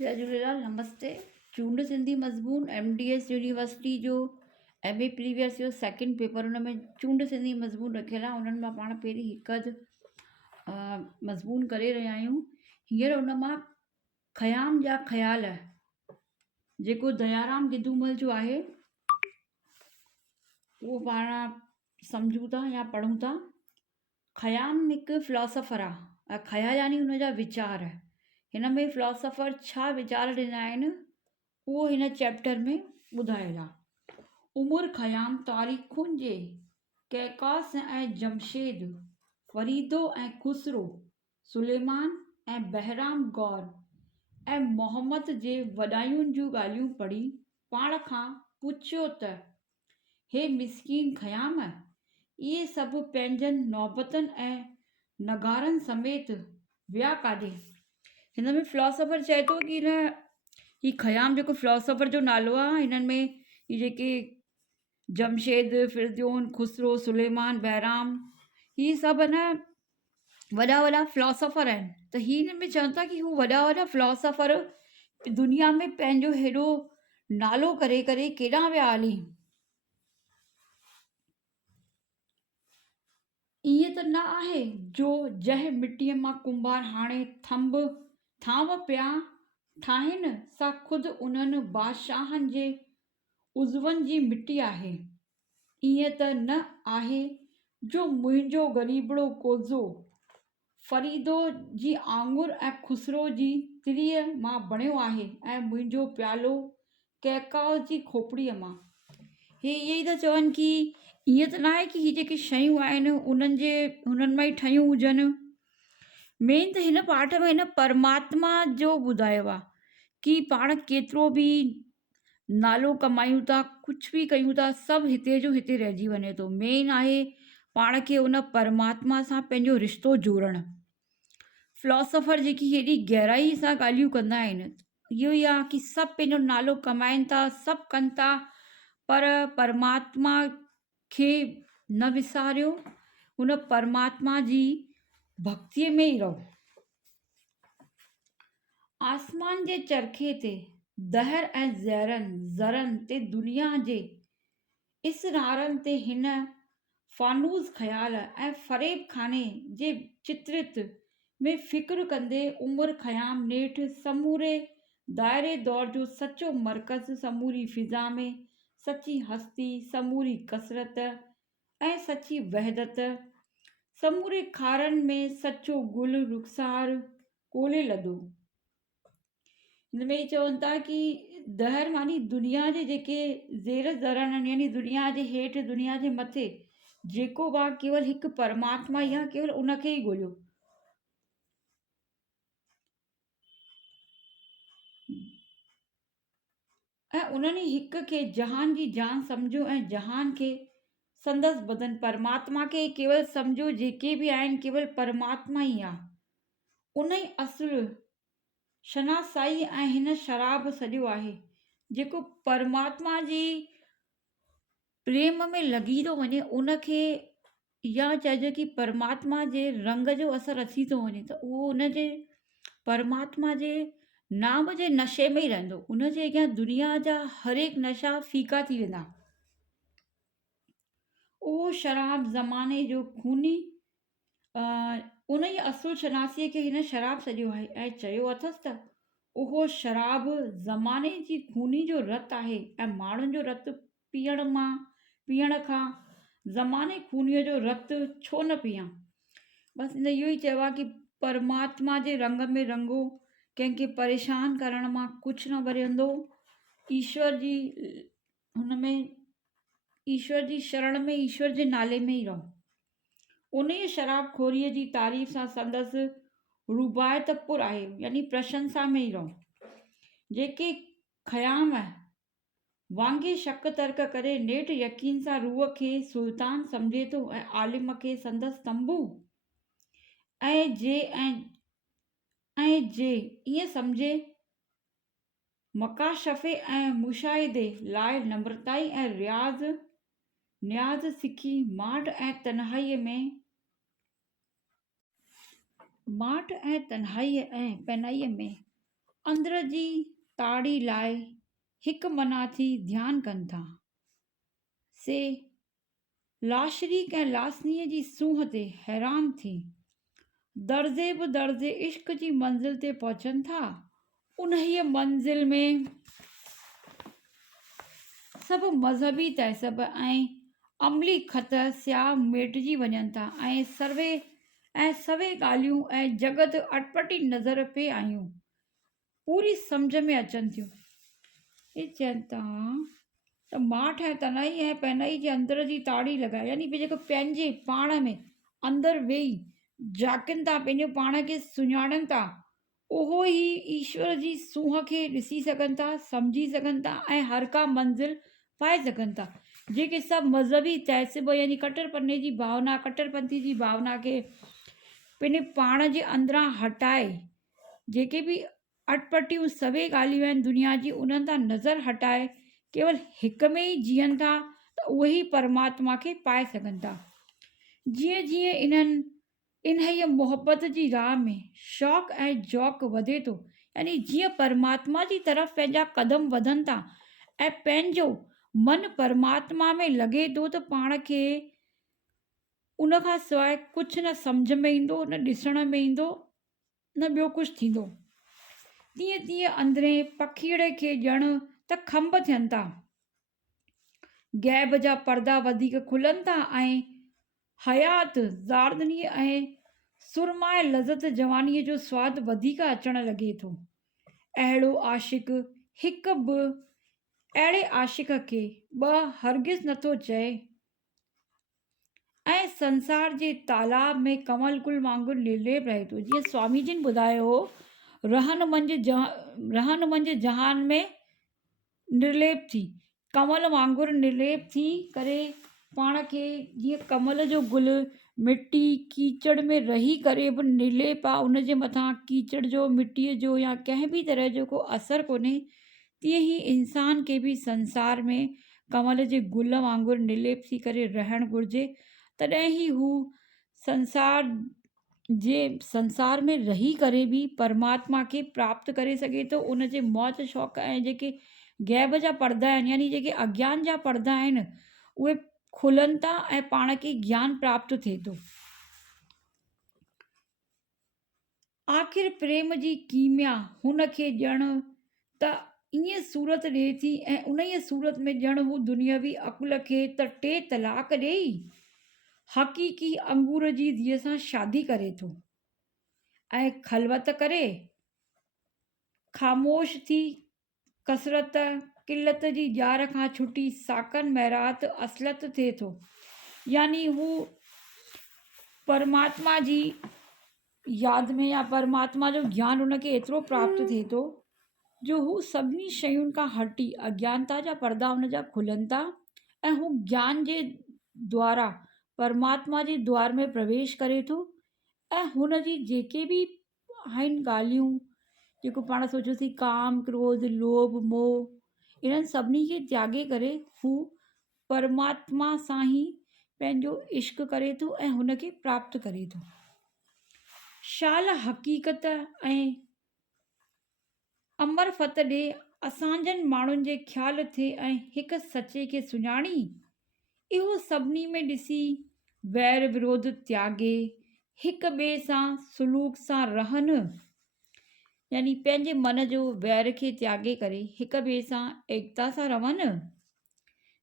जय झूलेलाल, नमस्ते। चूंड सिंधी मज़मून MDS यूनिवर्सिटी जो MA प्रीवियस जो सेकंड पेपर, हुन में चूंड सिंधी मज़मून रखियलु आहे। उन्हनि मां पाण पहिरीं हिकु अधु मज़मून करे रहिया आहियूं। हींअर उन मां ख़याम जा ख़्याल जेको दयाराम गिदूमल जो आहे उहो पाण सम्झूं था या पढ़ूं था। ख़याम हिकु फ़िलासफ़र आहे। ख़याल यानी हुनजा वीचार। हिन में फ़िलासफ़र छा वीचार ॾिना आहिनि उहो हिन चैप्टर में ॿुधायल आहे। उमर ख़याम तारीख़ुनि जे कैकास ऐं जमशेद, फरीदो ऐं खुसरो, सुलेमान ऐं बहराम गौर ऐं मोहम्मद जे वॾाइयुनि जूं ॻाल्हियूं पढ़ी पाण खां पुछियो त हे मिसकीन ख़याम, इहे सभु पंहिंजनि नौबतनि ऐं नगारनि समेत विया काॾे। हिन में फ़िलासफ़र चए थो कि ही ख़याम जेको फ़िलासफ़र जो नालो आहे, हिननि में ही जेके जमशेद, फिरदौन, खुसरो, सुलेमान, बहराम, ही सभु वॾा वॾा फ़िलासफ़र आहिनि। त हिन में चवनि था कि हू वॾा वॾा फ़िलासफ़र दुनिया में पंहिंजो हेॾो नालो करे करे केॾां विया हली। ईअं त न आहे जो जंहिं मिटीअ मां कुंभार हाणे थांव पिया ठाहिनि सा ख़ुदि उन्हनि बादशाहनि जे उज़वनि जी मिटी आहे। ईअं त न आहे जो मुंहिंजो ग़रीबड़ो कोज़ो फरीदो जी आङुर ऐं खुसरो जी तिरीअ मां बणियो आहे ऐं मुंहिंजो प्यालो कैकाओ जी खोपड़ीअ मां। हे इहे ई था चवनि कि ईअं त न आहे कि हीअ जेके शयूं आहिनि हुननि मां ई ठहियूं हुजनि। मेन त हिन पाठ में हिन परमात्मा जो ॿुधायो आहे कि पाण केतिरो बि नालो कमायूं था, कुझु बि कयूं था, सभु हिते जो हिते रहिजी वञे थो। मेन आहे पाण खे उन परमात्मा सां पंहिंजो रिश्तो जोड़णु। फ़िलासफ़र जेकी हेॾी गहराई सां ॻाल्हियूं कंदा आहिनि, इहो ई आहे कि सभु पंहिंजो नालो कमाइनि था, सभु कनि था, पर परमात्मा खे न विसारियो, हुन परमात्मा जी भक्तीअ में ई रहो। आसमान जे चरखे ते दहर ऐं ज़रनि ते दुनिया जे इसरारनि ते हिन फ़ानूस ख़याल ऐं फ़रेब खाने जे चित्रित में फ़िक्र कंदे उमर ख़याम नेठि समूरे दायरे दौर जो सचो मर्कज़, समूरी फ़िज़ा में सची हस्ती, समूरी कसरत ऐं सची वहदत, समूरे खारनि में सचो गुल रुख़सार कोले लधो। हिन में चवनि था कि दहर मानी दुनिया जे जेके ज़ेर ज़रन आहिनि, यानी दुनिया जे हेठि, दुनिया जे मथे जेको बि केवल हिकु परमात्मा ई आहे, केवल उनखे ई ॻोल्हियो। ऐं उन्हनि हिक खे जहान जी जान सम्झो ऐं जहान खे संदसि बदन। परमात्मा खे केवल सम्झो, जेके बि आहिनि केवल परमात्मा ई आहे। उन ई असुलु शनासाई ऐं हिन शराब सॼो आहे जेको परमात्मा जी प्रेम में लॻी थो वञे, उनखे या चइजे कि परमात्मा जे रंग जो असरु अची थो वञे, त उहो उनजे परमात्मा जे नाम जे नशे में ई रहंदो। उनजे अॻियां दुनिया जा हर हिकु नशा फीका थी वेंदा। उहो शराब ज़माने जो खूनी उन ई असुल शनासीअ खे हिन शराब सॼो आहे ऐं चयो अथसि त उहो शराब ज़माने जी खूनी जो रत आहे ऐं माण्हुनि जो रत पीअण खां ज़माने खूनीअ जो रत छो न पीआं। बसि हिन इहो ई चयो आहे कि परमात्मा जे रंग में रंगो, कंहिंखे परेशान करण मां कुझु न वरंदो, ईश्वर जी शरण में, ईश्वर जे नाले में ई रहो। उन ई शराब खोरीअ जी तारीफ़ सां संदसि रुबायत पुर आहे, यानी प्रशंसा में ई रहो। जेके ख़याम वांगे शक तर्क करे नेठि यकीन सां रूह खे सुल्तान सम्झे थो ऐं आलिम खे संदसि तंबू, ऐं जे ईअं सम्झे मकाशफ़े ऐं मुशाहिदे लाइ नम्रताई ऐं न्याज़ सिखी माठ ऐं तन्हाईअ ऐं पनाईअ में अंदर जी ताड़ी लाइ हिक मना थी ध्यानु कनि था से लाशरीक ऐं लासनीअ जी सूंहं ते हैरान थी दर्जे बि दर्जे इश्क जी मंज़िल ते पहुचनि था। उन्हीअ मंज़िल में सभु मज़हबी तहज़ब ऐं अमली ख़त स्याह मेटिजी वञनि था ऐं सभई ॻाल्हियूं ऐं जगत अटपटी नज़र पे आयूं पूरी सम्झ में अचनि थियूं। ये चवनि था त माठ ऐं तनई ऐं पैनई जे अंदर जी ताड़ी लॻाए, यानी जेको पंहिंजे पाण में अंदरि वेही जाकिनि था, पंहिंजो पाण खे सुञाणनि था, उहो ई ईश्वर जी सूंहं खे ॾिसी सघनि था, सम्झी सघनि था ऐं हर का मंज़िल पाए सघनि था। जेके सभु मज़हबी तहज़ब यानी कट्टरपंथी जी भावना खे पंहिंजे पाण जे अंदरां हटाए, जेके बि अटपटियूं सभई ॻाल्हियूं आहिनि दुनिया जी, उन्हनि तां नज़र हटाए केवल हिक में ई जीअनि था त उहे ई परमात्मा खे पाए सघनि था। जीअं जीअं इन्हीअ मोहबत जी राह में शौक़ ऐं जौक़ वधे थो, यानी जीअं परमात्मा जी तरफ़ पंहिंजा कदम वधनि था ऐं पंहिंजो मन परमात्मा में लॻे थो त पाण खे उन खां सवाइ कुझु न सम्झ में ईंदो, न ॾिसण में ईंदो, न ॿियो कुझु थींदो। तीअं तीअं अंदरे पखीअड़े खे ॼण त खंभ थियनि था, गैब जा पर्दा वधीक खुलनि था ऐं हयात ज़ारदनी ऐं सुरमाए लज़त जवानीअ जो सवादु वधीक अचणु लॻे थो। अहिड़ो आशिक़ हिक बि अहिड़े आशिक़ खे ॿ हरगिज़ नथो चए ऐं संसार जे तालाब में कमल गुल वांगुरु निर्लेप रहे थो। जीअं स्वामी जिन ॿुधायो हो, रहन मंझि जहान में निर्लेप थी, कमल वांगुरु निर्लेप थी करे पाण खे, जीअं कमल जो गुल मिटी कीचड़ में रही करे बि निर्लेप आहे, उनजे मथां कीचड़ जो, मिटीअ जो या कंहिं बि तरह जो को असरु कोन्हे, तीअं ई इंसान खे बि संसार में कमल जे गुल वांगुरु निर्लेप थी करे रहणु घुरिजे। तॾहिं ई हू संसार में रही करे बि परमात्मा खे प्राप्त करे सघे थो। उनजे मौज शौक़ ऐं जेके गैब जा पर्दा आहिनि, यानी जेके अज्ञान जा पर्दा आहिनि, उहे खुलनि था ऐं पाण खे ज्ञान प्राप्त थिए थो। आख़िर प्रेम जी कीमिया हुन खे ॼण त ईअं सूरत ॾिए थी ऐं उन ई सूरत में ॼण हू दुनियावी अकुल खे त टे तलाक ॾेई हक़ीक़ी अंगूर जी धीअ सां शादी करे थो ऐं ख़लवत करे ख़ामोश थी कसरत किल्लत जी ॼार खां छुटी साकन महरात असलत थिए थो, यानी हू परमात्मा जी यादि में या परमात्मा जो ज्ञान उनखे एतिरो प्राप्त थिए थो जो हू सभिनी शयुनि खां हटी अज्ञानता जा पर्दा हुनजा खुलनि था ऐं हू ज्ञान जे द्वारा परमात्मा जे द्वार में प्रवेश करे थो ऐं हुन जी जेके बि आहिनि ॻाल्हियूं, जेको पाण सोचियोसीं काम क्रोध लोभ मोह, इन्हनि सभिनी खे त्यागे करे हू परमात्मा सां ई पंहिंजो इश्क करे थो ऐं हुनखे प्राप्त करे थो। शाल हक़ीक़त ऐं अमर फत ॾे असांजनि माण्हुनि जे ख़्याल थिए ऐं हिकु सचे खे सुञाणी, इहो सभिनी में ॾिसी वैर विरोध त्यागे हिक ॿिए सां सुलूक सां रहनि, यानी पंहिंजे मन जो वैर खे त्यागे करे हिक ॿिए सां एकता सां रहनि,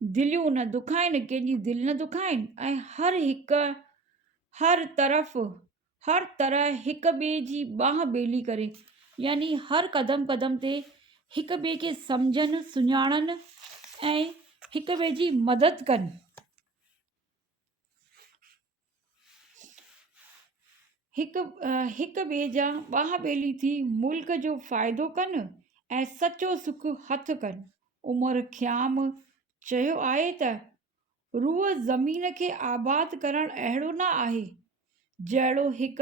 दिलियूं न दुखाइनि, कंहिंजी दिलि न दुखाइनि ऐं हर तरह हिक ॿिए जी बांह ॿेली करे, यानी हर क़दम क़दम ते हिक ॿिए खे सम्झनि सुञाणनि ऐं हिक ॿिए जी मदद कनि। हिक ॿिए जा बांह ॿेली थी मुल्क जो फ़ाइदो कनि ऐं सचो सुख हथ कनि। उमर ख़याम चयो आहे त रूह ज़मीन खे आबाद करणु अहिड़ो न आहे जहिड़ो हिक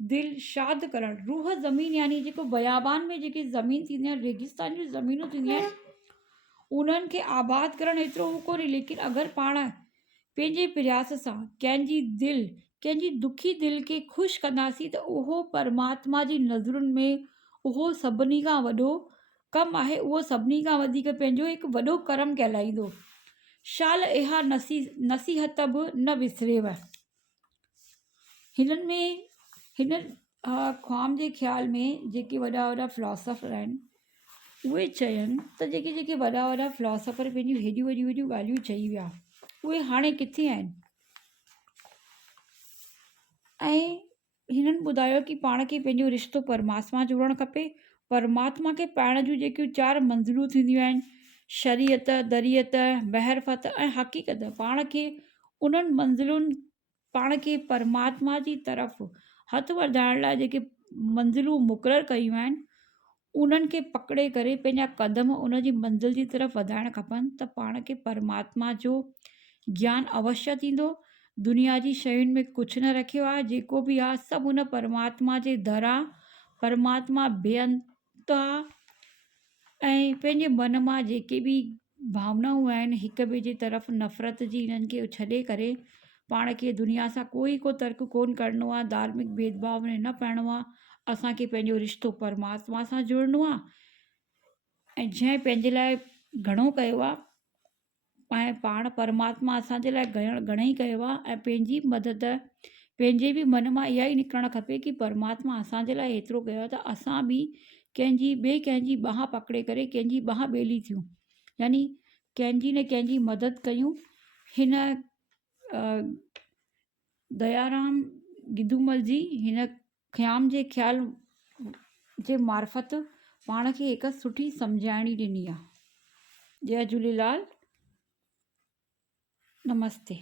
दिलि शाद करणु। रूह ज़मीन यानी जेको बयाबान में जेके ज़मीन थींदी आहे, रेगिस्तान जूं ज़मीनूं थींदियूं आहिनि, उन्हनि खे आबाद करणु एतिरो हू कोन्हे, लेकिन अगरि पाण पंहिंजे प्रयास सां कंहिंजी दुखी दिलि खे ख़ुशि कंदासीं त उहो परमात्मा जी नज़रुनि में उहो सभिनी खां वॾो कमु आहे, उहो सभिनी खां वधीक पंहिंजो हिकु वॾो कर्म कहलाईंदो। शाल इहा नसीहत बि न विसरेव। हिननि में हिन ख्वाम जे ख़्याल में जेके वॾा वॾा फिलोसफर आहिनि उहे चयनि त जेके वॾा वॾा फिलोसफर पंहिंजियूं हेॾियूं वॾियूं ॻाल्हियूं चई विया उहे हाणे किथे आहिनि। ऐं हिननि ॿुधायो कि पाण खे पंहिंजो रिश्तो परमात्मा जोड़णु खपे। परमात्मा खे पाइण जूं जेकियूं 4 मंज़िलूं थींदियूं आहिनि, शरीयत, दरियत, महरफत ऐं हक़ीक़त, पाण खे उन्हनि मंज़िलुनि पाण खे परमात्मा जी तरफ़ हथु वधाइण लाइ जेके मंज़िलूं मुक़ररु कयूं आहिनि उन्हनि खे पकिड़े करे पंहिंजा क़दम उन जी मंज़िल जी तरफ़ वधाइणु खपनि त पाण खे परमात्मा जो ज्ञान अवश्य थींदो। दुनिया जी शयुनि में कुझु न रखियो आहे, जेको बि आहे सभु उन परमात्मा जे दर आहे। परमात्मा बेअंत आहे ऐं पंहिंजे मन मां जेके बि भावनाऊं आहिनि हिक ॿिए जे तरफ़ नफ़रत जी, इन्हनि खे छॾे करे पाण खे दुनिया सां कोई को तर्क कोन करिणो आहे, धार्मिक भेदभाव में न पइणो आहे। असांखे पंहिंजो रिश्तो परमात्मा सां जुड़िणो आहे ऐं जंहिं पंहिंजे लाइ घणो कयो आहे ऐं पाण परमात्मा असांजे लाइ घणेई कयो आहे ऐं पंहिंजी मदद पंहिंजे बि मन मां इहा ई निकिरणु खपे कि परमात्मा असांजे लाइ एतिरो कयो आहे त असां बि कंहिंजी बांह पकिड़े करे कंहिंजी बांह ॿेली थियूं, यानी कंहिंजी न कंहिंजी मदद कयूं। हिन दयाराम गिदूमल जी हिन क़याम जे ख़्याल जे मार्फत पाण खे हिकु सुठी सम्झाइणी ॾिनी आहे। जय झूलेलाल, नमस्ते।